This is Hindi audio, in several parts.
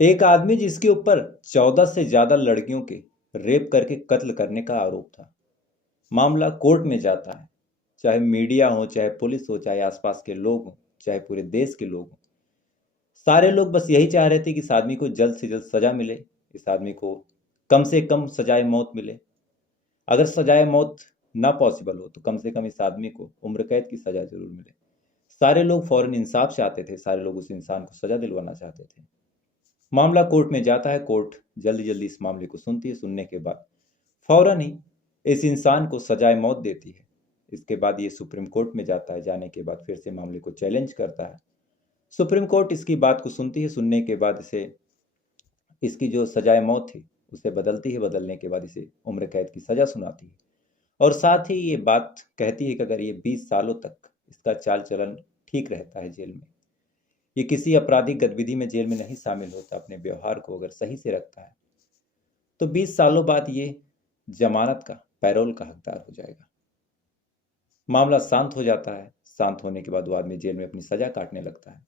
एक आदमी जिसके ऊपर 14 से ज्यादा लड़कियों के रेप करके कत्ल करने का आरोप था। मामला कोर्ट में जाता है। चाहे मीडिया हो, चाहे पुलिस हो, चाहे आसपास के लोग हों, चाहे पूरे देश के लोग हों, सारे लोग बस यही चाह रहे थे कि इस आदमी को जल्द से जल्द सजा मिले। इस आदमी को कम से कम सजाए मौत मिले। अगर सजाए मौत ना पॉसिबल हो तो कम से कम इस आदमी को उम्र कैद की सजा जरूर मिले। सारे लोग फौरन इंसाफ चाहते थे, सारे लोग उस इंसान को सजा दिलवाना चाहते थे। मामला कोर्ट में जाता है। कोर्ट जल्दी जल्दी इस मामले को सुनती है। सुनने के बाद फौरन ही इस इंसान को सजाए मौत देती है। इसके बाद ये सुप्रीम कोर्ट में जाता है। जाने के बाद फिर से मामले को चैलेंज करता है। सुप्रीम कोर्ट इसकी बात को सुनती है। सुनने के बाद इसे इसकी जो सजाए मौत थी उसे बदलती है। बदलने के बाद इसे उम्र कैद की सजा सुनाती है। और साथ ही ये बात कहती है कि अगर ये 20 सालों तक इसका चाल चलन ठीक रहता है जेल में, ये किसी आपराधिक गतिविधि में जेल में नहीं शामिल होता, अपने व्यवहार को अगर सही से रखता है, तो 20 सालों बाद ये जमानत का, पैरोल का हकदार हो जाएगा। मामला शांत हो जाता है। शांत होने के बाद वो आदमी जेल में अपनी सजा काटने लगता है।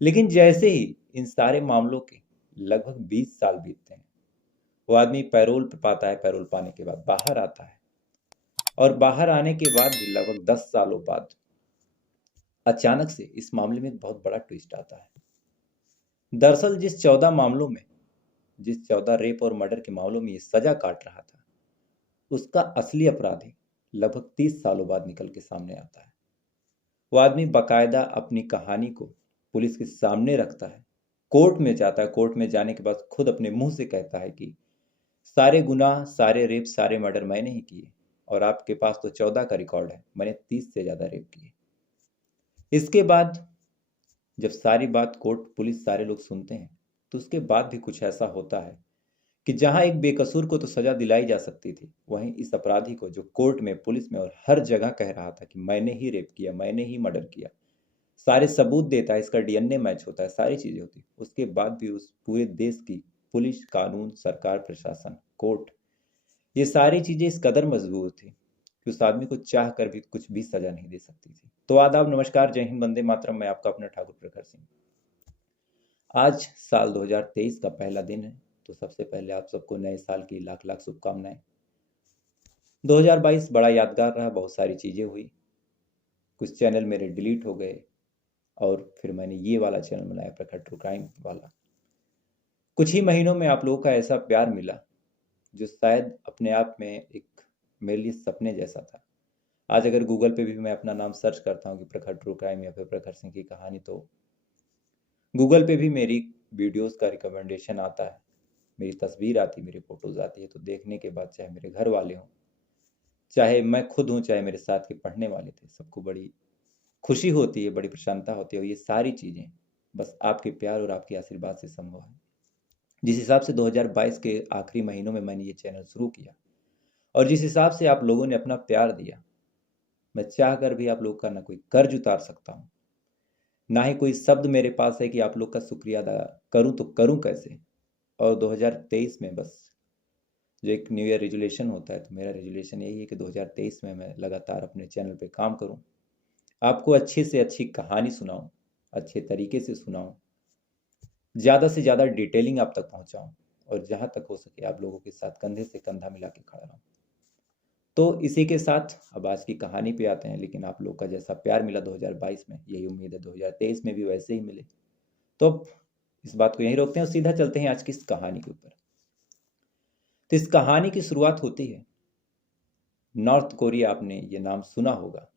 लेकिन जैसे ही इन सारे मामलों के लगभग 20 साल बीतते हैं, वो आदमी पैरोल पाता है। पैरोल पाने के बाद बाहर आता है। और बाहर आने के बाद भी लगभग 10 सालों बाद अचानक से इस मामले में एक बहुत बड़ा ट्विस्ट आता है। दरअसल जिस 14 रेप और मर्डर के मामलों में ये सजा काट रहा था, उसका असली अपराधी लगभग 30 सालों बाद निकल के सामने आता है। वो आदमी बाकायदा अपनी कहानी को पुलिस के सामने रखता है। कोर्ट में जाता है। कोर्ट में जाने के बाद खुद अपने मुंह से कहता है कि सारे गुनाह, सारे रेप, सारे मर्डर मैंने ही किए, और आपके पास तो 14 का रिकॉर्ड है, मैंने 30 से ज्यादा रेप किए। इसके बाद जब सारी बात कोर्ट, पुलिस, सारे लोग सुनते हैं, तो उसके बाद भी कुछ ऐसा होता है कि जहां एक बेकसूर को तो सजा दिलाई जा सकती थी, वहीं इस अपराधी को, जो कोर्ट में, पुलिस में और हर जगह कह रहा था कि मैंने ही रेप किया, मैंने ही मर्डर किया, सारे सबूत देता है, इसका डीएनए मैच होता है, सारी चीजें होती, उसके बाद भी उस पूरे देश की पुलिस, कानून, सरकार, प्रशासन, कोर्ट, ये सारी चीजें इस कदर मजबूत थी कि उस आदमी को चाह कर भी कुछ भी सजा नहीं दे सकती थी। तो आदाब, नमस्कार, जय हिंद, वंदे मातरम। मैं आपका अपना ठाकुर प्रखर सिंह। आज साल 2023 का पहला दिन है। तो सबसे पहले आप सबको नए साल की लाख लाख शुभकामनाएं। 2022 बड़ा यादगार रहा। बहुत सारी चीजें हुई। कुछ चैनल मेरे डिलीट हो गए और फिर मैंने ये वाला चैनल बनाया, प्रखर ट्रू क्राइम वाला। कुछ ही महीनों में आप लोगों का ऐसा प्यार मिला जो शायद अपने आप में एक मेरे लिए सपने जैसा था। आज अगर गूगल पे भी मैं अपना नाम सर्च करता हूँ कि प्रखर ट्रू क्राइम या फिर प्रखर सिंह की कहानी, तो गूगल पे भी मेरी वीडियोस का रिकमेंडेशन आता है, मेरी तस्वीर आती है, मेरी फोटोज आती है। तो देखने के बाद चाहे मेरे घर वाले हों, चाहे मैं खुद हूँ, चाहे मेरे साथ के पढ़ने वाले थे, सबको बड़ी खुशी होती है, बड़ी प्रसन्नता होती है। और ये सारी चीज़ें बस आपके प्यार और आपके आशीर्वाद से संभव है। जिस हिसाब से 2022 के आखिरी महीनों में मैंने ये चैनल शुरू किया और जिस हिसाब से आप लोगों ने अपना प्यार दिया, मैं चाह कर भी आप लोग का ना कोई कर्ज उतार सकता हूँ, ना ही कोई शब्द मेरे पास है कि आप लोग का शुक्रिया अदा करूँ तो करूँ कैसे। और 2023 में बस जो एक न्यू ईयर रेजोल्यूशन होता है, तो मेरा रेजोल्यूशन यही है कि 2023 में मैं लगातार अपने चैनल पे काम करूं, आपको अच्छी से अच्छी कहानी सुनाऊं, अच्छे तरीके से सुनाऊं, ज़्यादा से ज़्यादा डिटेलिंग आप तक पहुंचाऊं, और जहां तक हो सके आप लोगों के साथ कंधे से कंधा मिला के खड़ा रहूं। तो इसी के साथ अब आज की कहानी पे आते हैं। लेकिन आप लोग का जैसा प्यार मिला 2022 में, यही उम्मीद है 2023 में भी वैसे ही मिले। तो अब इस बात को यहीं रोकते हैं और सीधा चलते हैं आज की इस कहानी के ऊपर। तो इस कहानी की शुरुआत होती है नॉर्थ कोरिया। आपने ये नाम सुना होगा।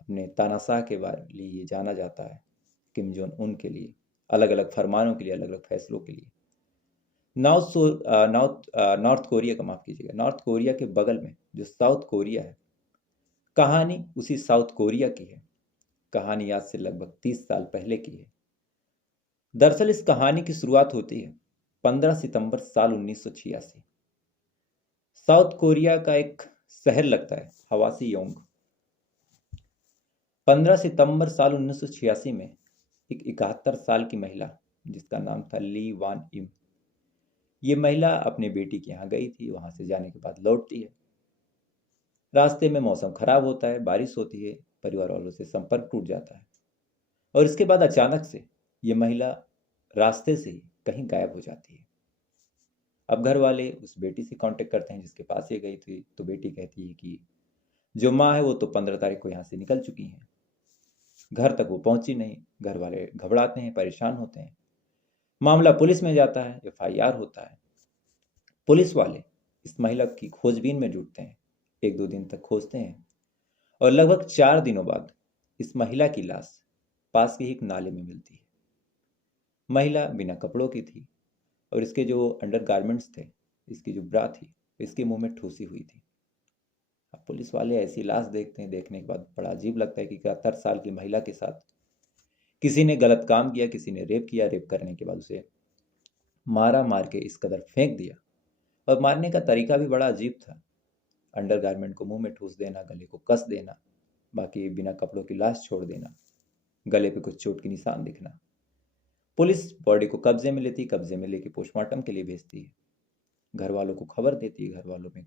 अपने तानाशाह के बारे लिए ये जाना जाता है, किम जोन उन के लिए, अलग अलग फरमानों के लिए, अलग अलग फैसलों के लिए। नॉर्थ कोरिया का, माफ कीजिएगा, नॉर्थ कोरिया के बगल में जो साउथ कोरिया है, कहानी उसी साउथ कोरिया की है। कहानी आज से लगभग 30 साल पहले की है। दरअसल इस कहानी की शुरुआत होती है 15 सितंबर साल 1986। साउथ कोरिया का एक शहर लगता है हवासी योंग। 15 सितंबर साल 1986 में एक 71 साल की महिला, जिसका नाम था ली वान इम, ये महिला अपने बेटी के यहाँ गई थी। वहां से जाने के बाद लौटती है। रास्ते में मौसम खराब होता है, बारिश होती है, परिवार वालों से संपर्क टूट जाता है। और इसके बाद अचानक से ये महिला रास्ते से ही कहीं गायब हो जाती है। अब घर वाले उस बेटी से कांटेक्ट करते हैं जिसके पास ये गई थी, तो बेटी कहती है कि जो माँ है वो तो 15 तारीख को यहाँ से निकल चुकी हैं, घर तक वो पहुंची नहीं। घर वाले घबराते हैं, परेशान होते हैं। मामला पुलिस में जाता है, FIR होता है। पुलिस वाले इस महिला की खोजबीन में जुटते हैं, 1-2 दिन तक खोजते हैं और लगभग 4 दिनों बाद इस महिला की लाश पास के ही एक नाले में मिलती है। महिला बिना कपड़ों की थी और इसके जो अंडरगारमेंट्स थे, इसकी जो ब्रा थी, इसके मुंह में ठूसी हुई थी। अब पुलिस वाले ऐसी लाश देखते हैं, देखने के बाद बड़ा अजीब लगता है कि 71 साल की महिला के साथ किसी ने गलत काम किया, किसी ने रेप किया। रेप करने के बाद उसे मार के इस कदर फेंक दिया। और मारने का तरीका भी बड़ा अजीब था। अंडरगारमेंट को मुंह में ठूस देना, गले को कस देना, बाकी बिना कपड़ों की लाश छोड़ देना, गले पे कुछ चोट के निशान दिखना। पुलिस बॉडी को कब्जे में लेती, कब्जे में लेके पोस्टमार्टम के लिए भेजती है। घर वालों को खबर देती है, घर वालों में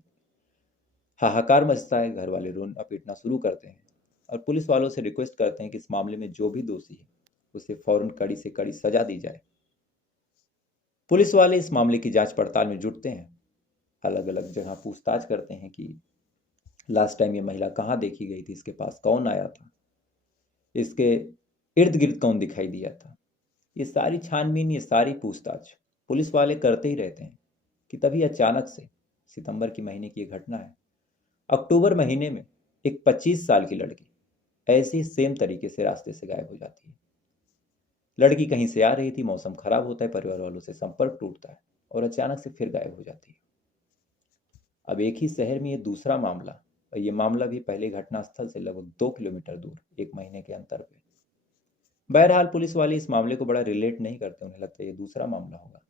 हाहाकार मचता है, घर वाले रोना पीटना शुरू करते हैं और पुलिस वालों से रिक्वेस्ट करते हैं कि इस मामले में जो भी दोषी है उसे फौरन कड़ी से कड़ी सजा दी जाए। पुलिस वाले इस मामले की जांच पड़ताल में जुटते हैं, अलग अलग जगह पूछताछ करते हैं कि लास्ट टाइम ये महिला कहाँ देखी गई थी, इसके पास कौन आया था, इसके इर्द गिर्द कौन दिखाई दिया था। ये सारी छानबीन, ये सारी पूछताछ पुलिस वाले करते ही रहते हैं कि तभी अचानक से, सितंबर की महीने की ये घटना है, अक्टूबर महीने में एक 25 साल की लड़की ऐसे ही सेम तरीके से रास्ते से गायब हो जाती है। लड़की कहीं से आ रही थी, मौसम खराब होता है, परिवार वालों से संपर्क टूटता है और अचानक से फिर गायब हो जाती है। अब एक ही शहर में ये दूसरा मामला, और ये मामला भी पहले घटनास्थल से लगभग 2 किलोमीटर दूर, 1 महीने के अंतर पे। बहरहाल पुलिस वाले इस मामले को बड़ा रिलेट नहीं करते, उन्हें लगता है ये दूसरा मामला होगा।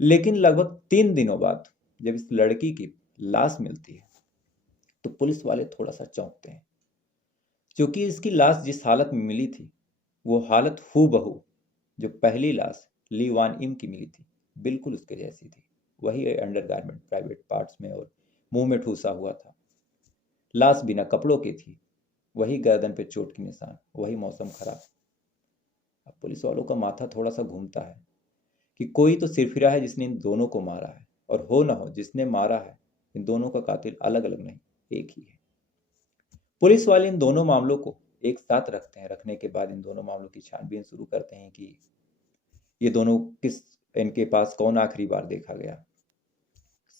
लेकिन लगभग 3 दिनों बाद जब इस लड़की की लाश मिलती है तो पुलिस वाले थोड़ा सा चौंकते हैं, क्योंकि इसकी लाश जिस हालत में मिली थी वो हालत हूबहू जो पहली लाश ली वान इम की मिली थी, बिल्कुल उसके जैसी थी। वही अंडरगारमेंट प्राइवेट पार्ट्स में और मुंह में ठूसा हुआ था। लाश बिना कपड़ों की थी, वही गर्दन पे चोट के निशान, वही मौसम खराब। अब पुलिस वालों का माथा थोड़ा सा घूमता है कि कोई तो सिरफिरा है जिसने इन दोनों को मारा है, और हो ना हो जिसने मारा है इन दोनों का कातिल अलग अलग नहीं, एक ही है। पुलिस वाले इन दोनों मामलों को एक साथ रखते हैं। रखने के बाद इन दोनों मामलों की छानबीन शुरू करते हैं कि ये दोनों इनके पास कौन आखिरी बार देखा गया,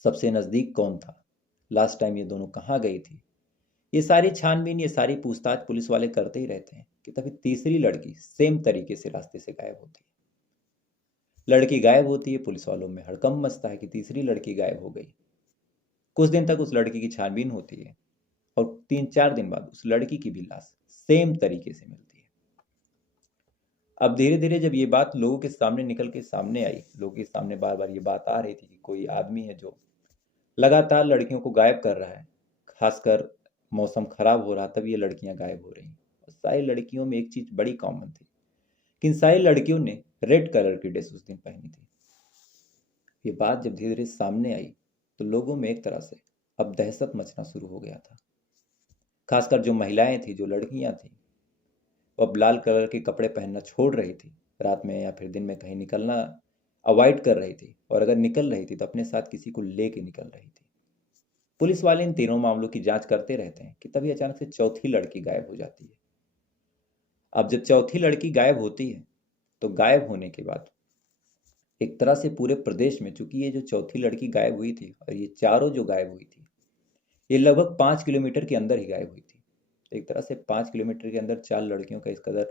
सबसे नजदीक कौन था, लास्ट टाइम ये दोनों कहाँ गई थी। ये सारी छानबीन, ये सारी पूछताछ पुलिस वाले करते ही रहते हैं कि तभी तीसरी लड़की सेम तरीके से रास्ते से गायब होती है। लड़की गायब होती है, पुलिस वालों में हड़कंप मचता है कि तीसरी लड़की गायब हो गई। कुछ दिन तक उस लड़की की छानबीन होती है और 3-4 दिन बाद उस लड़की की भी लाश सेम तरीके से मिलती है। अब धीरे धीरे जब ये बात लोगों के सामने निकल के सामने आई, लोगों के सामने बार बार ये बात आ रही थी कि कोई आदमी है जो लगातार लड़कियों को गायब कर रहा है, खासकर मौसम खराब हो रहा तब ये लड़कियां गायब हो रही। और सारी लड़कियों में एक चीज बड़ी कॉमन थी कि इन सारी लड़कियों ने रेड कलर की ड्रेस उस दिन पहनी थी। ये बात जब धीरे धीरे सामने आई तो लोगों में एक तरह से अब दहशत मचना शुरू हो गया था। खासकर जो महिलाएं थी, जो लड़कियां थी, वो अब लाल कलर के कपड़े पहनना छोड़ रही थी। रात में या फिर दिन में कहीं निकलना अवॉइड कर रही थी, और अगर निकल रही थी तो अपने साथ किसी को लेके निकल रही थी। पुलिस वाले इन तीनों मामलों की जांच करते रहते हैं कि तभी अचानक से चौथी लड़की गायब हो जाती है। अब जब चौथी लड़की गायब होती है तो गायब होने के बाद एक तरह से पूरे प्रदेश में, चूंकि ये जो चौथी लड़की गायब हुई थी और ये चारों जो गायब हुई थी, ये लगभग 5 किलोमीटर के अंदर ही गायब हुई थी। एक तरह से 5 किलोमीटर के अंदर 4 लड़कियों का इस कदर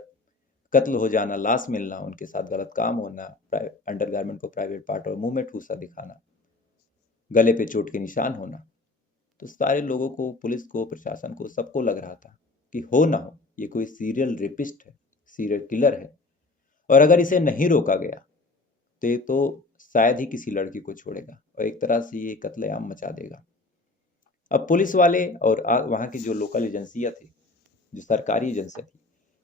कत्ल हो जाना, लाश मिलना, उनके साथ गलत काम होना, अंडरगारमेंट को प्राइवेट पार्ट और मुंह में ठूसा दिखाना, गले पे चोट के निशान होना, तो सारे लोगों को, पुलिस को, प्रशासन को, सबको लग रहा था कि हो ना हो ये कोई सीरियल रेपिस्ट है, सीरियल किलर है, और अगर इसे नहीं रोका गया तो ये तो शायद ही किसी लड़की को छोड़ेगा और एक तरह से ये कत्लेआम मचा देगा। अब पुलिस वाले और वहाँ की जो लोकल एजेंसियाँ थी, जो सरकारी एजेंसियाँ थी,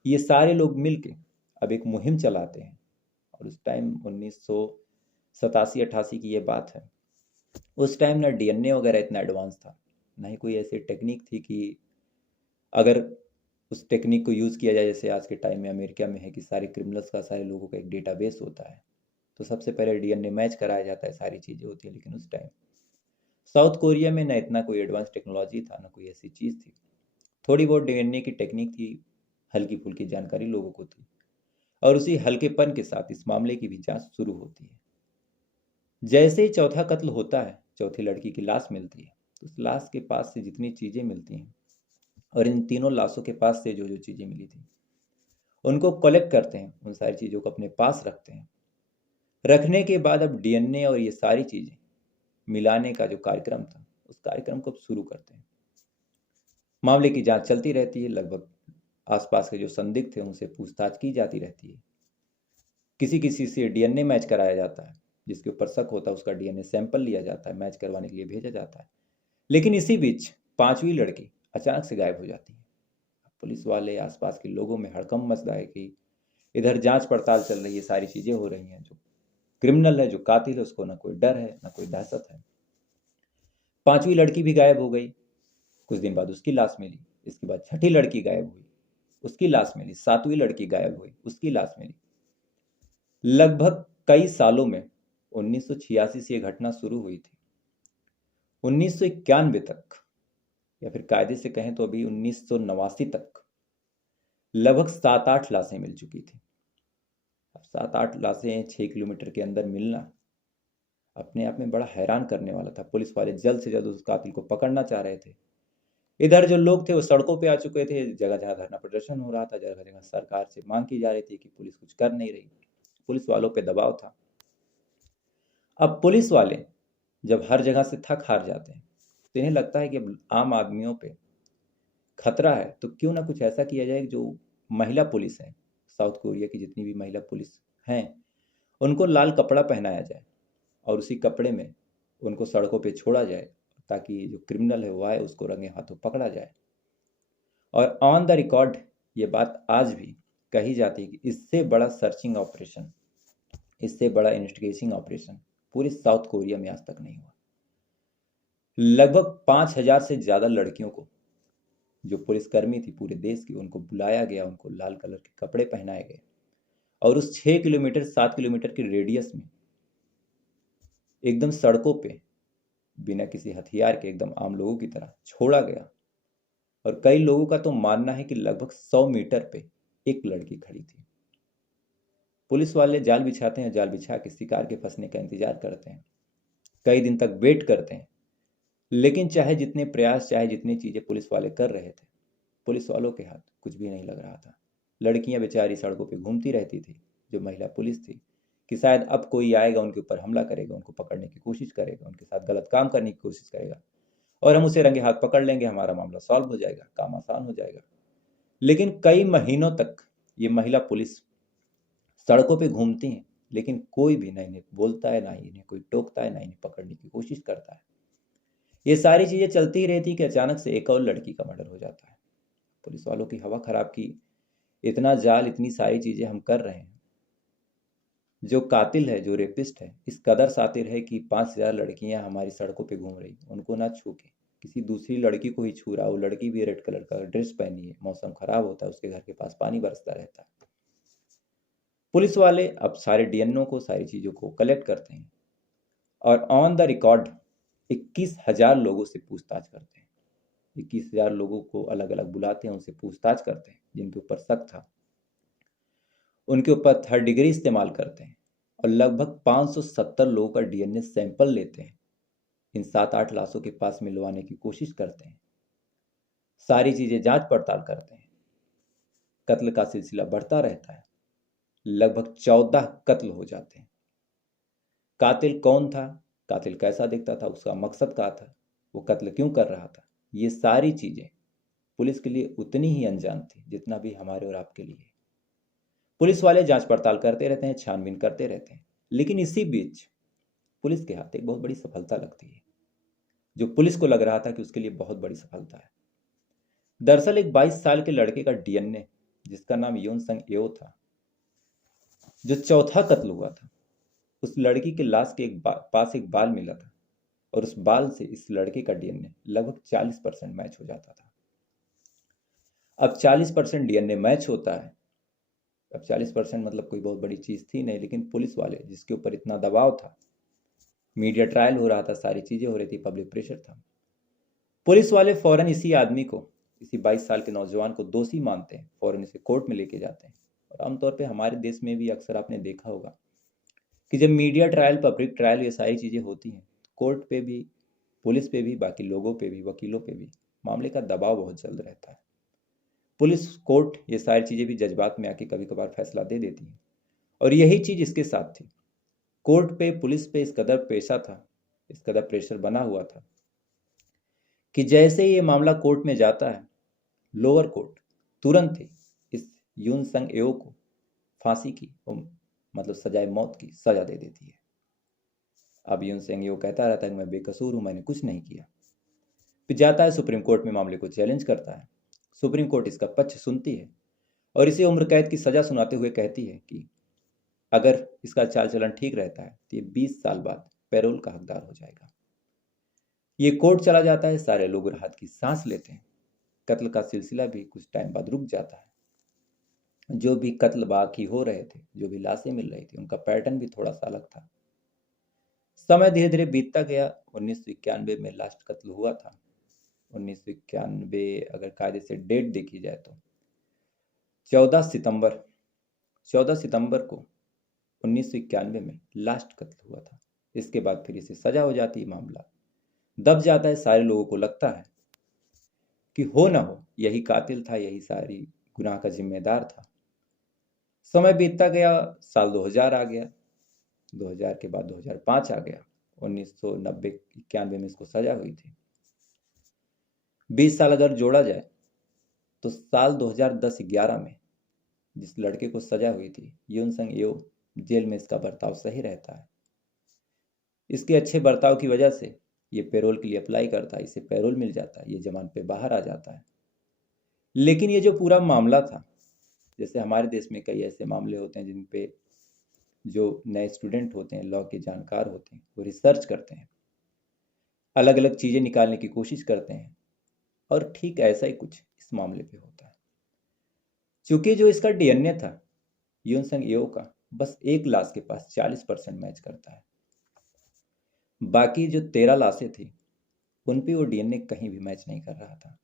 ये सारे लोग मिलके अब एक मुहिम चलाते हैं। और उस टाइम 1987-88 की ये बात है। उस टाइम ना DNA वगैरह इतना एडवांस था, ना ही कोई ऐसी टेक्निक थी कि अगर उस टेक्निक को यूज़ किया जाए, जैसे आज के टाइम में अमेरिका में है कि सारे क्रिमिनल्स का, सारे लोगों का एक डेटाबेस होता है, तो सबसे पहले डीएनए मैच कराया जाता है, सारी चीज़ें होती हैं। लेकिन उस टाइम साउथ कोरिया में ना इतना कोई एडवांस टेक्नोलॉजी था, ना कोई ऐसी चीज़ थी। थोड़ी बहुत डीएनए की टेक्निक थी, हल्की फुल्की जानकारी लोगों को थी, और उसी हल्केपन के साथ इस मामले की भी जांच शुरू होती है। जैसे ही चौथा कत्ल होता है, चौथी लड़की की लाश मिलती है, तो उस लाश के पास से जितनी चीज़ें मिलती हैं, और इन तीनों लाशों के पास से जो जो चीज़ें मिली थी, उनको कलेक्ट करते हैं, उन सारी चीज़ों को अपने पास रखते हैं। रखने के बाद अब डीएनए और ये सारी चीज़ें मिलाने का जो कार्यक्रम था, उस कार्यक्रम को अब शुरू करते हैं। मामले की जांच चलती रहती है, लगभग आसपास के जो संदिग्ध थे उनसे पूछताछ की जाती रहती है। किसी किसी से डीएनए मैच कराया जाता है, जिसके ऊपर शक होता है उसका डीएनए सैंपल लिया जाता है, मैच करवाने के लिए भेजा जाता है। लेकिन इसी बीच पांचवी लड़की अचानक से गायब हो जाती है। पुलिस वाले, आसपास के लोगों में हड़कंप मचता है कि इधर जांच पड़ताल चल रही है, सारी चीज़ें हो रही हैं, जो क्रिमिनल है, जो कातिल है, उसको ना कोई डर है, ना कोई दहशत है। पांचवी लड़की भी गायब हो गई। कुछ दिन बाद उसकी लाश मिली। इसके बाद छठी लड़की गायब हुई, उसकी लाश मिली। सातवीं लड़की गायब हुई, उसकी लाश मिली। लगभग कई सालों में 1986 से यह घटना शुरू हुई थी। 1991 तक, या फिर कायदे से कहें तो अभी 1989 तक लगभग 7-8 लाशें मिल चुकी थी। अब 7-8 लाशें 6 किलोमीटर के अंदर मिलना अपने आप में बड़ा हैरान करने वाला था। पुलिस वाले जल्द से जल्द उस कातिल को पकड़ना चाह रहे थे। इधर जो लोग थे वो सड़कों पे आ चुके थे, जगह जगह धरना प्रदर्शन हो रहा था, जगह जगह सरकार से मांग की जा रही थी कि पुलिस कुछ कर नहीं रही। पुलिस वालों पे दबाव था। अब पुलिस वाले जब हर जगह से थक हार जाते हैं, तो इन्हें लगता है कि अब आम आदमियों पे खतरा है, तो क्यों ना कुछ ऐसा किया जाए कि जो महिला पुलिस है, साउथ कोरिया की जितनी भी महिला पुलिस हैं, उनको लाल कपड़ा पहनाया जाए और उसी कपड़े में उनको सड़कों पे छोड़ा जाए, ताकि जो क्रिमिनल है वो आए, उसको रंगे हाथों पकड़ा जाए। और ऑन द रिकॉर्ड ये बात आज भी कही जाती है कि इससे बड़ा सर्चिंग ऑपरेशन, इससे बड़ा इन्वेस्टिगेशन ऑपरेशन पूरे साउथ कोरिया में आज तक नहीं हुआ। लगभग 5,000 से ज़्यादा लड़कियों को, जो पुलिसकर्मी थी पूरे देश की, उनको बुलाया गया, उनको लाल कलर के कपड़े पहनाए गए, और उस 6 किलोमीटर 7 किलोमीटर के रेडियस में एकदम सड़कों पे बिना किसी हथियार के एकदम आम लोगों की तरह छोड़ा गया। और कई लोगों का तो मानना है कि लगभग 100 मीटर पे एक लड़की खड़ी थी। पुलिस वाले जाल बिछाते हैं, जाल बिछा के शिकार के फंसने का इंतजार करते हैं, कई दिन तक वेट करते हैं। लेकिन चाहे जितने प्रयास, चाहे जितनी चीज़ें पुलिस वाले कर रहे थे, पुलिस वालों के हाथ कुछ भी नहीं लग रहा था। लड़कियां बेचारी सड़कों पे घूमती रहती थी, जो महिला पुलिस थी, कि शायद अब कोई आएगा, उनके ऊपर हमला करेगा, उनको पकड़ने की कोशिश करेगा, उनके साथ गलत काम करने की कोशिश करेगा, और हम उसे रंगे हाथ पकड़ लेंगे, हमारा मामला सॉल्व हो जाएगा, काम आसान हो जाएगा। लेकिन कई महीनों तक ये महिला पुलिस सड़कों पे घूमती हैं, लेकिन कोई भी ना इन्हें बोलता है, ना ही इन्हें कोई टोकता है, ना इन्हें पकड़ने की कोशिश करता है। ये सारी चीज़ें चलती ही रहती कि अचानक से एक और लड़की का मर्डर हो जाता है। पुलिस वालों की हवा खराब की, इतना जाल, इतनी सारी चीज़ें हम कर रहे हैं। जो कातिल है, जो रेपिस्ट है, इस कदर सातिर है कि 5,000 लड़कियां हमारी सड़कों पे घूम रही, उनको ना छू के किसी दूसरी लड़की को ही छू रहा। वो लड़की भी रेड कलर का ड्रेस पहनी है, मौसम खराब होता है, उसके घर के पास पानी बरसता रहता है। पुलिस वाले अब सारे डीएनओ को, सारी चीज़ों को कलेक्ट करते हैं, और ऑन द रिकॉर्ड 21,000 लोगों से पूछताछ करते हैं। 21,000 लोगों को अलग अलग बुलाते हैं, उनसे पूछताछ करते हैं, जिनके ऊपर शक था उनके ऊपर थर्ड डिग्री इस्तेमाल करते हैं, और लगभग 570 लोगों का डीएनए सैंपल लेते हैं, इन 7-8 लाशों के पास मिलवाने की कोशिश करते हैं, सारी चीज़ें जांच पड़ताल करते हैं। कत्ल का सिलसिला बढ़ता रहता है, लगभग 14 कत्ल हो जाते हैं। कातिल कौन था, कातिल कैसा दिखता था, उसका मकसद क्या था, वो कत्ल क्यों कर रहा था, ये सारी चीज़ें पुलिस के लिए उतनी ही अनजान थी जितना भी हमारे और आपके लिए। पुलिस वाले जांच पड़ताल करते रहते हैं, छानबीन करते रहते हैं, लेकिन इसी बीच पुलिस के हाथ एक बहुत बड़ी सफलता लगती है, जो पुलिस को लग रहा था कि उसके लिए बहुत बड़ी सफलता है। दरअसल एक 22 साल के लड़के का डीएनए, जिसका नाम योन संग एओ था, जो चौथा कत्ल हुआ था, उस लड़की के लाश के पास एक बाल मिला था, और उस बाल से इस लड़के का डीएनए लगभग 40% मैच हो जाता था। अब 40% डीएनए मैच होता है, अब 40% मतलब कोई बहुत बड़ी चीज़ थी नहीं, लेकिन पुलिस वाले जिसके ऊपर इतना दबाव था, मीडिया ट्रायल हो रहा था, सारी चीज़ें हो रही थी, पब्लिक प्रेशर था, पुलिस वाले फौरन इसी आदमी को, इसी 22 साल के नौजवान को दोषी मानते हैं, फौरन इसे कोर्ट में लेके जाते हैं। और आमतौर पे हमारे देश में भी अक्सर आपने देखा होगा कि जब मीडिया ट्रायल, पब्लिक ट्रायल, ये सारी चीज़ें होती हैं, कोर्ट पे भी, पुलिस पे भी, बाकी लोगों पे भी, वकीलों पे भी मामले का दबाव बहुत जल्द रहता है। पुलिस, कोर्ट, ये सारी चीज़ें भी जज्बात में आके कभी कभार फैसला दे देती हैं। और यही चीज़ इसके साथ थी। कोर्ट पे, पुलिस पे इस कदर पेशा था, इस कदर प्रेशर बना हुआ था कि जैसे ही ये मामला कोर्ट में जाता है, लोअर कोर्ट तुरंत ही इस यून संग एओ को फांसी की, मतलब सजाए मौत की सजा दे देती है। अब यून संग एओ कहता रहता है कि मैं बेकसूर हूं, मैंने कुछ नहीं किया। फिर जाता है सुप्रीम कोर्ट में, मामले को चैलेंज करता है। सुप्रीम कोर्ट इसका पक्ष सुनती है और इसे उम्र कैद की सजा सुनाते हुए कहती है कि अगर इसका चाल चलन ठीक रहता है तो ये 20 साल बाद पैरोल का हकदार हो जाएगा। ये कोर्ट चला जाता है, सारे लोग राहत की सांस लेते हैं। कत्ल का सिलसिला भी कुछ टाइम बाद रुक जाता है। जो भी कत्ल बाकी हो रहे थे, जो भी लाशें मिल रही थी, उनका पैटर्न भी थोड़ा सा अलग था। समय धीरे धीरे बीतता गया। 1991 में लास्ट कत्ल हुआ था। 1991 अगर कायदे से डेट देखी जाए तो 14 सितंबर को 1991 में लास्ट कत्ल हुआ था। इसके बाद फिर इसे सजा हो जाती है, मामला दब जाता है। सारे लोगों को लगता है कि हो ना हो यही कातिल था, यही सारी गुनाह का जिम्मेदार था। समय बीतता गया, साल 2000 आ गया, 2000 के बाद 2005 आ गया, 1990-91 में इसको सजा हुई थी। 20 साल अगर जोड़ा जाए तो साल 2010-11 में जिस लड़के को सजा हुई थी, यून संग एओ, जेल में इसका बर्ताव सही रहता है। इसके अच्छे बर्ताव की वजह से ये पैरोल के लिए अप्लाई करता है, इसे पैरोल मिल जाता है, ये जमानत पे बाहर आ जाता है। लेकिन ये जो पूरा मामला था, जैसे हमारे देश में कई ऐसे मामले होते हैं जिन पे जो नए स्टूडेंट होते हैं, लॉ के जानकार होते हैं, वो रिसर्च करते हैं, अलग अलग चीज़ें निकालने की कोशिश करते हैं, और ठीक ऐसा ही कुछ इस मामले पे होता है। क्योंकि जो इसका डीएनए था यून संग एओ का, बस एक लाश के पास 40% मैच करता है। बाकी जो 13 लाशें थी उन पे वो डीएनए कहीं भी मैच नहीं कर रहा था।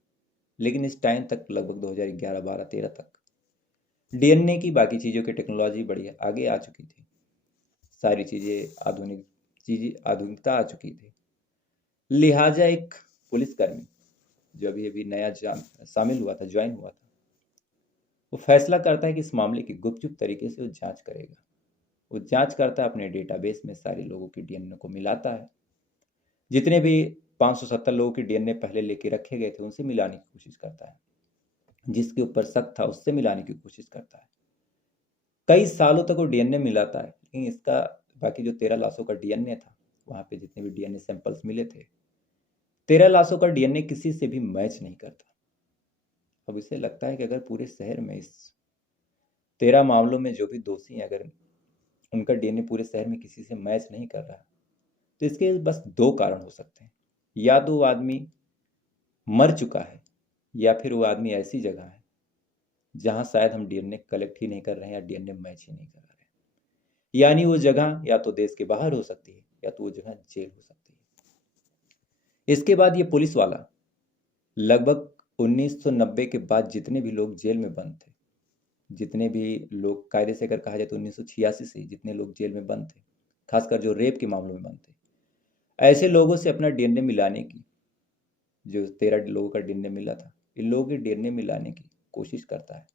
लेकिन इस टाइम तक, लगभग 2011, 12, 13 तक, डीएनए की बाकी चीज़ों की टेक्नोलॉजी बड़ी आगे आ चुकी थी, सारी चीज़ें आधुनिकता आ चुकी थी। लिहाजा एक पुलिसकर्मी जो अभी अभी नया शामिल हुआ था, ज्वाइन हुआ था, वो फैसला करता है कि इस मामले की गुपचुप तरीके से वो जांच करेगा। वो जांच करता है, अपने डेटाबेस में सारे लोगों की डीएनए को मिलाता है, जितने भी 570 लोगों के डीएनए पहले लेके रखे गए थे उनसे मिलाने की कोशिश करता है, जिसके ऊपर शक था उससे मिलाने की कोशिश करता है। कई सालों तक वो डीएनए मिलाता है, लेकिन इसका बाकी जो 13 लाशों का डीएनए था, वहां पे जितने भी डीएनए सैंपल्स मिले थे, 13 लाशों का डीएनए किसी से भी मैच नहीं करता। अब इसे लगता है कि अगर पूरे शहर में इस 13 मामलों में जो भी दोषी हैं, अगर उनका डीएनए पूरे शहर में किसी से मैच नहीं कर रहा, तो इसके बस 2 कारण हो सकते हैं। या तो वो आदमी मर चुका है, या फिर वो आदमी ऐसी जगह है जहां शायद हम डीएनए कलेक्ट ही नहीं कर रहे हैं, या डीएनए मैच ही नहीं कर रहे हैं। यानी वो जगह या तो देश के बाहर हो सकती है, या तो वो जगह जेल हो सकती है। इसके बाद ये पुलिस वाला लगभग 1990 के बाद जितने भी लोग जेल में बंद थे, जितने भी लोग, कायदे से अगर कहा जाए तो 1986 से जितने लोग जेल में बंद थे, खासकर जो रेप के मामलों में बंद थे, ऐसे लोगों से अपना डीएनए मिलाने की, जो 13 लोगों का डीएनए मिला था, इन लोगों के डीएनए मिलाने की कोशिश करता है,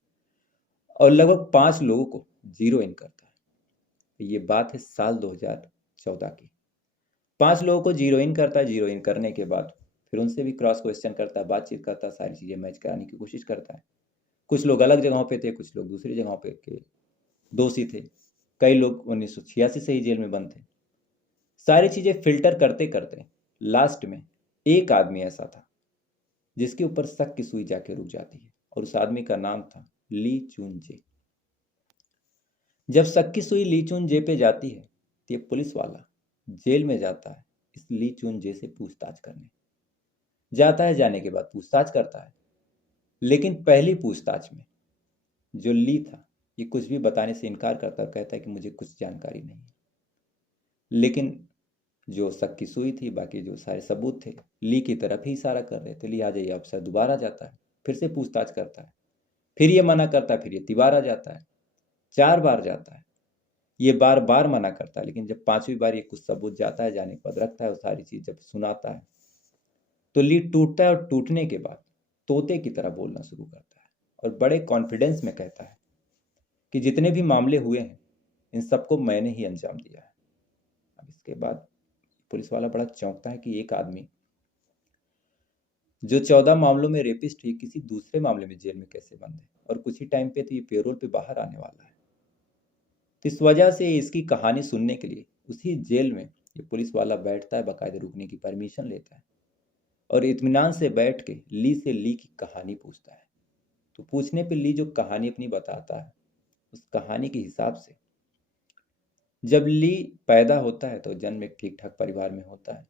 और लगभग 5 लोगों को जीरो इन करता है। ये बात है साल 2014 की। 5 लोगों को जीरो इन करता है। जीरो इन करने के बाद फिर उनसे भी क्रॉस क्वेश्चन करता है, बातचीत करता है, सारी चीज़ें मैच कराने की कोशिश करता है। कुछ लोग अलग जगहों पे थे, कुछ लोग दूसरी जगहों पे के दोषी थे, कई लोग 1986 से ही जेल में बंद थे। सारी चीज़ें फिल्टर करते करते लास्ट में एक आदमी ऐसा था जिसके ऊपर शक की सुई जाके रुक जाती है, और उस आदमी का नाम था ली चुन जे। जब शक की सुई ली चुन जे पे जाती है तो ये पुलिस वाला जेल में जाता है इस ली चुन जे से पूछताछ करने। जाता है, जाने के बाद पूछताछ करता है, लेकिन पहली पूछताछ में जो ली था ये कुछ भी बताने से इनकार करता है, कहता है कि मुझे कुछ जानकारी नहीं है। लेकिन जो शक की सुई थी, बाकी जो सारे सबूत थे ली की तरफ ही इशारा कर रहे थे। ली आ जाइए अफसर दोबारा जाता है, फिर से पूछताछ करता है, फिर ये मना करता है, फिर ये तिबारा जाता है, 4 बार जाता है। ये बार बार मना करता है, लेकिन जब 5वीं बार ये कुछ सबूत जाता है, जाने के बाद रखता है, वो सारी चीज जब सुनाता है तो ली टूटता है, और टूटने के बाद तोते की तरह बोलना शुरू करता है और बड़े कॉन्फिडेंस में कहता है कि जितने भी मामले हुए हैं इन सबको मैंने ही अंजाम दिया है। अब इसके बाद पुलिस वाला बड़ा चौंकता है कि एक आदमी जो 14 मामलों में रेपिस्ट हुई, किसी दूसरे मामले में जेल में कैसे बंद है, और कुछ ही टाइम पे तो ये पेरोल पे बाहर आने वाला है। तो इस वजह से इसकी कहानी सुनने के लिए उसी जेल में ये पुलिस वाला बैठता है, बाकायदे रुकने की परमिशन लेता है और इत्मीनान से बैठ के ली की कहानी पूछता है। तो पूछने पे ली जो कहानी अपनी बताता है, उस कहानी के हिसाब से जब ली पैदा होता है तो जन्म एक ठीक ठाक परिवार में होता है,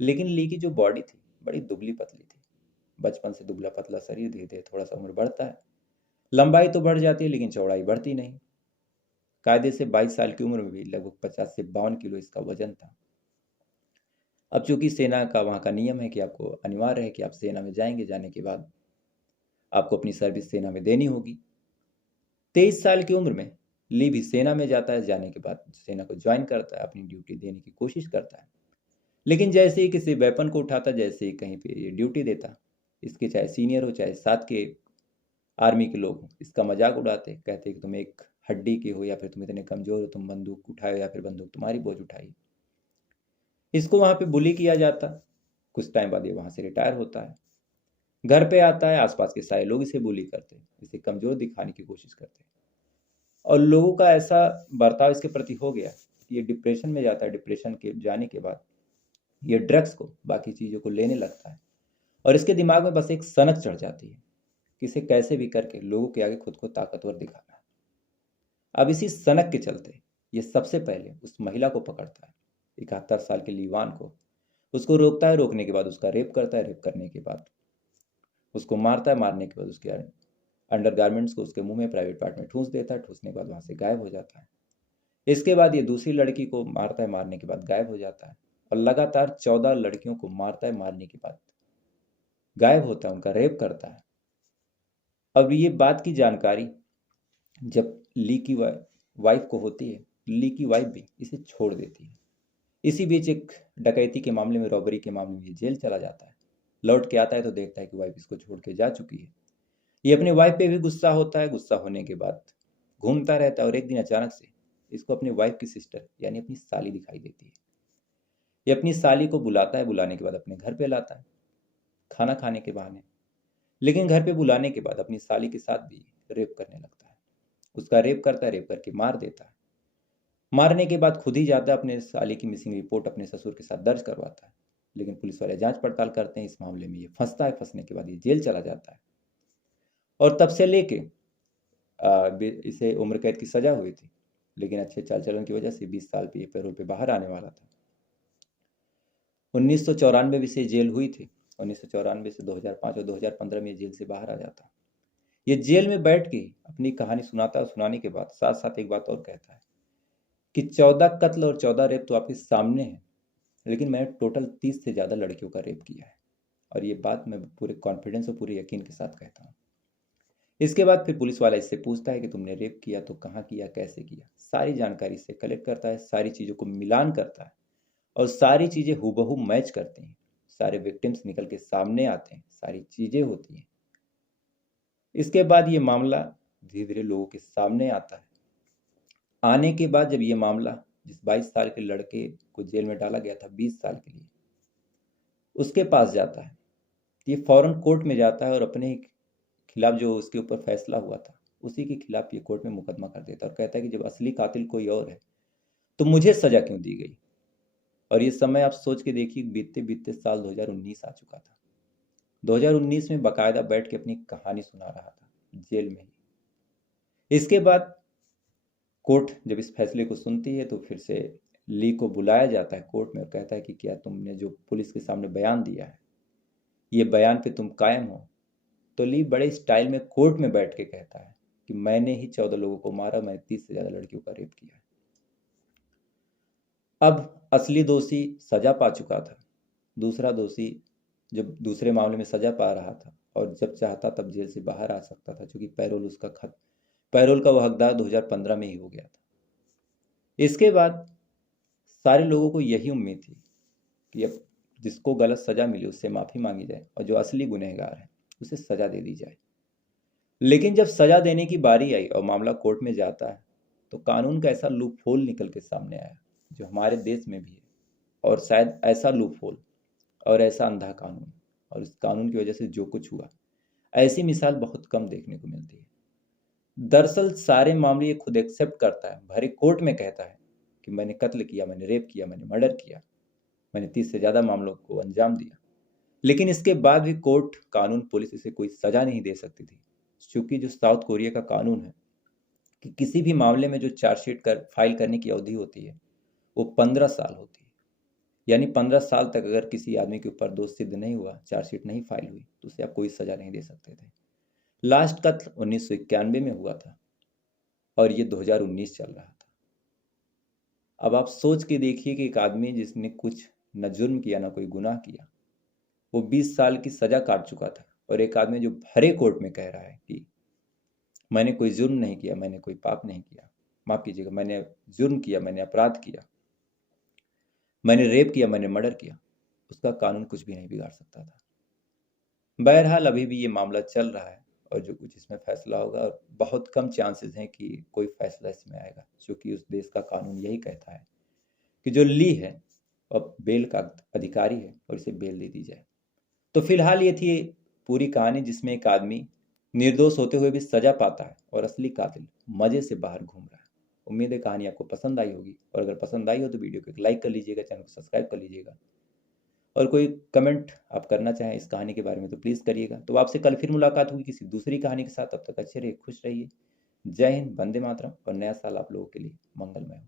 लेकिन ली की जो बॉडी थी बड़ी दुबली पतली थी। बचपन से दुबला पतला शरीर, धीरे धीरे थोड़ा सा उम्र बढ़ता है, लंबाई तो बढ़ जाती है लेकिन चौड़ाई बढ़ती नहीं। कायदे से 22 साल की उम्र में भी लगभग 50 से 52 किलो इसका वजन था। अब चूंकि सेना का वहाँ का नियम है कि आपको अनिवार्य है कि आप सेना में जाएंगे, जाने के बाद आपको अपनी सर्विस सेना में देनी होगी। 23 साल की उम्र में ली भी सेना में जाता है, जाने के बाद सेना को ज्वाइन करता है, अपनी ड्यूटी देने की कोशिश करता है। लेकिन जैसे ही किसी वेपन को उठाता, जैसे ही कहीं पे ये ड्यूटी देता, इसके चाहे सीनियर हो चाहे साथ के आर्मी के लोग हों, इसका मजाक उड़ाते, कहते कि तुम एक हड्डी के हो, या फिर तुम इतने कमजोर हो, तुम बंदूक उठाए, या फिर बंदूक तुम्हारी बोझ उठाई। इसको वहां पे बुली किया जाता। कुछ टाइम बाद ये वहां से रिटायर होता है, घर पे आता है, आसपास के सारे लोग इसे बुली करते, इसे कमजोर दिखाने की कोशिश करते, और लोगों का ऐसा बर्ताव इसके प्रति हो गया कि ये डिप्रेशन में जाता है। डिप्रेशन के जाने के बाद ये ड्रग्स को, बाकी चीज़ों को लेने लगता है, और इसके दिमाग में बस एक सनक चढ़ जाती है कि इसे कैसे भी करके लोगों के आगे खुद को ताकतवर दिखाना है। अब इसी सनक के चलते ये सबसे पहले उस महिला को पकड़ता है, 71 साल के लीवान को। उसको रोकता है, रोकने के बाद उसका रेप करता है, रेप करने के बाद उसको मारता है, मारने के बाद उसके अंडर गारमेंट्स को उसके मुंह में, प्राइवेट पार्ट में ठूस देता है, ठूसने के बाद वहां से गायब हो जाता है। इसके बाद ये दूसरी लड़की को मारता है, मारने के बाद गायब हो जाता है, और लगातार 14 लड़कियों को मारता है, मारने के बाद गायब होता है, उनका रेप करता है। अब ये बात की जानकारी जब ली की वाइफ को होती है, ली की वाइफ भी इसे छोड़ देती है। इसी बीच एक डकैती के मामले में, रॉबरी के मामले में ये जेल चला जाता है। लौट के आता है तो देखता है कि वाइफ इसको छोड़ के जा चुकी है। ये अपने वाइफ पे भी गुस्सा होता है, गुस्सा होने के बाद घूमता रहता है, और एक दिन अचानक से इसको अपनी वाइफ की सिस्टर यानी अपनी साली दिखाई देती है। ये अपनी साली को बुलाता है, बुलाने के बाद अपने घर पे लाता है खाना खाने के बहाने। लेकिन घर पे बुलाने के बाद अपनी साली के साथ भी रेप करने लगता है। उसका रेप करता है, रेप करके मार देता है। मारने के बाद खुद ही जाता है, अपने साली की मिसिंग रिपोर्ट अपने ससुर के साथ दर्ज करवाता है। लेकिन पुलिस वाले जांच पड़ताल करते हैं, इस मामले में ये फंसता है, फंसने के बाद ये जेल चला जाता है। और तब से लेके इसे उम्र कैद की सजा हुई थी, लेकिन अच्छे चाल चलन की वजह से 20 साल पे पैरोल पे बाहर आने वाला था। 1994 में से जेल हुई थी। 1994 से 2005 और 2015 में जेल से बाहर आ जाता। ये जेल में बैठ के अपनी कहानी सुनाता, सुनाने के बाद साथ साथ एक बात और कहता है कि 14 कत्ल और 14 रेप तो आपके सामने है, लेकिन मैंने टोटल 30 से ज़्यादा लड़कियों का रेप किया है, और ये बात मैं पूरे कॉन्फिडेंस और पूरे यकीन के साथ कहता हूँ। इसके बाद फिर पुलिस वाला इससे पूछता है कि तुमने रेप किया तो कहाँ किया, कैसे किया। सारी जानकारी इससे कलेक्ट करता है, सारी चीज़ों को मिलान करता है, और सारी चीज़ें हूबहू मैच करती हैं। सारे विक्टिम्स निकल के सामने आते हैं, सारी चीज़ें होती हैं। इसके बाद ये मामला धीरे धीरे लोगों के सामने आता है। आने के बाद जब ये मामला जिस 22 साल के लड़के को जेल में डाला गया था 20 साल के लिए, उसके पास जाता है, ये फौरन कोर्ट में जाता है और अपने खिलाफ जो उसके ऊपर फैसला हुआ था उसी के खिलाफ ये कोर्ट में मुकदमा कर देता है, और कहता है कि जब असली कातिल कोई और है तो मुझे सजा क्यों दी गई। और ये समय आप सोच के देखिए, बीतते बीतते साल 2019 आ चुका था। 2019 में बाकायदा बैठ के अपनी कहानी सुना रहा था जेल में ही। इसके बाद कोर्ट जब इस फैसले को सुनती है तो फिर से ली को बुलाया जाता है कोर्ट में, और कहता है कि क्या तुमने जो पुलिस के सामने बयान दिया है, ये बयान पे तुम कायम हो। तो ली बड़े स्टाइल में कोर्ट में बैठ के कहता है कि कि मैंने ही 14 लोगों को मारा, मैंने 30 से ज़्यादा लड़कियों का रेप किया है। अब असली दोषी सजा पा चुका था, दूसरा दोषी जब दूसरे मामले में सजा पा रहा था और जब चाहता तब जेल से बाहर आ सकता था, क्योंकि पैरोल का वो हकदार 2015 में ही हो गया था। इसके बाद सारे लोगों को यही उम्मीद थी कि अब जिसको गलत सजा मिली उससे माफ़ी मांगी जाए और जो असली गुनहगार है उसे सजा दे दी जाए। लेकिन जब सजा देने की बारी आई और मामला कोर्ट में जाता है तो कानून का ऐसा लूप होल निकल के सामने आया जो हमारे देश में भी है, और शायद ऐसा लूप होल और ऐसा अंधा कानून, और इस कानून की वजह से जो कुछ हुआ, ऐसी मिसाल बहुत कम देखने को मिलती है। दरअसल सारे मामले ये खुद एक्सेप्ट करता है, भरे कोर्ट में कहता है कि मैंने कत्ल किया, मैंने रेप किया, मैंने मर्डर किया, मैंने 30 से ज़्यादा मामलों को अंजाम दिया। लेकिन इसके बाद भी कोर्ट, कानून, पुलिस इसे कोई सज़ा नहीं दे सकती थी, क्योंकि जो साउथ कोरिया का कानून है कि किसी भी मामले में जो चार्जशीट फाइल करने की अवधि होती है वो 15 साल होती है। यानी 15 साल तक अगर किसी आदमी के ऊपर दोष सिद्ध नहीं हुआ, चार्जशीट नहीं फाइल हुई, तो उसे आप कोई सज़ा नहीं दे सकते थे। लास्ट कत्ल 1991 में हुआ था और ये 2019 चल रहा था। अब आप सोच के देखिए कि एक आदमी जिसने कुछ न जुर्म किया ना कोई गुनाह किया, वो 20 साल की सजा काट चुका था, और एक आदमी जो भरे कोर्ट में कह रहा है कि मैंने कोई जुर्म नहीं किया, मैंने कोई पाप नहीं किया, माफ़ कीजिएगा, मैंने जुर्म किया, मैंने अपराध किया, मैंने रेप किया, मैंने मर्डर किया, उसका कानून कुछ भी नहीं बिगाड़ सकता था। बहरहाल अभी भी ये मामला चल रहा है और जो कुछ इसमें फैसला होगा, और बहुत कम चांसेस हैं कि कोई फैसला इसमें आएगा, क्योंकि उस देश का कानून यही कहता है कि जो ली है अब बेल का अधिकारी है और इसे बेल दे दी जाए। तो फिलहाल ये थी पूरी कहानी, जिसमें एक आदमी निर्दोष होते हुए भी सजा पाता है और असली कातिल मजे से बाहर घूम रहा है। उम्मीद है कहानी आपको पसंद आई होगी, और अगर पसंद आई हो तो वीडियो को एक लाइक कर लीजिएगा, चैनल को सब्सक्राइब कर लीजिएगा, और कोई कमेंट आप करना चाहें इस कहानी के बारे में तो प्लीज़ करिएगा। तो आपसे कल फिर मुलाकात होगी किसी दूसरी कहानी के साथ। तब तक अच्छे रहिए, खुश रहिए। जय हिंद, वंदे मातरम, और नया साल आप लोगों के लिए मंगलमय हो।